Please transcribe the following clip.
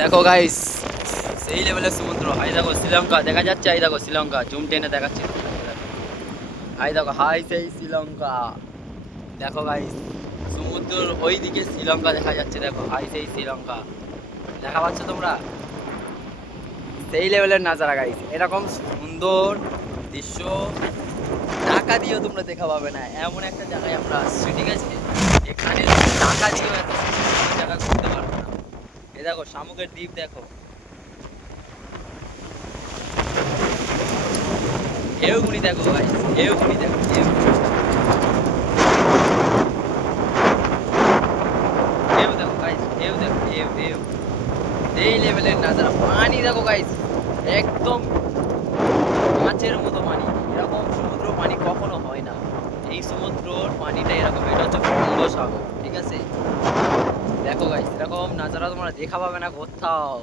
দেখো গাইস, সেই লেভেলের সমুদ্র। হাই দেখো শ্রীলঙ্কা দেখা যাচ্ছে, এই দেখো শ্রীলঙ্কা জুম টেনে দেখাচ্ছে। হাই দেখো, হাই সেই শ্রীলঙ্কা। দেখো গাইস, সমুদ্রের ওই দিকে শ্রীলঙ্কা দেখা যাচ্ছে। দেখো হাই সেই শ্রীলঙ্কা দেখা পাচ্ছ তোমরা। সেই লেভেলের নাজারা গাইস, এরকম সুন্দর দৃশ্য টাকা দিয়েও তোমরা দেখা পাবে না। এমন একটা জায়গায় আমরা আসছি, ঠিক আছে? এখানে টাকা দিয়েও এত সুন্দর জায়গা ঘুরতে পারবো না। এ দেখো শামুকের দ্বীপ দেখো, ঢেউগুনি দেখো গাইস, ঢেউগুনি দেখো, ঢেউ ঢেউ দেখো গাইস, ঢেউ দেখো, ঢেউ ঢেউ এই লেভেলের নাজারা। পানি দেখো গাইস, একদম মাছের মতো পানি। এরকম সমুদ্র পানি কখনো হয় না। এই সমুদ্রর পানিটা এরকম, এটা হচ্ছে বঙ্গোসাগর, ঠিক আছে? দেখো গাইস, এরকম নাজারা তোমরা দেখা পাবে না কোথাও।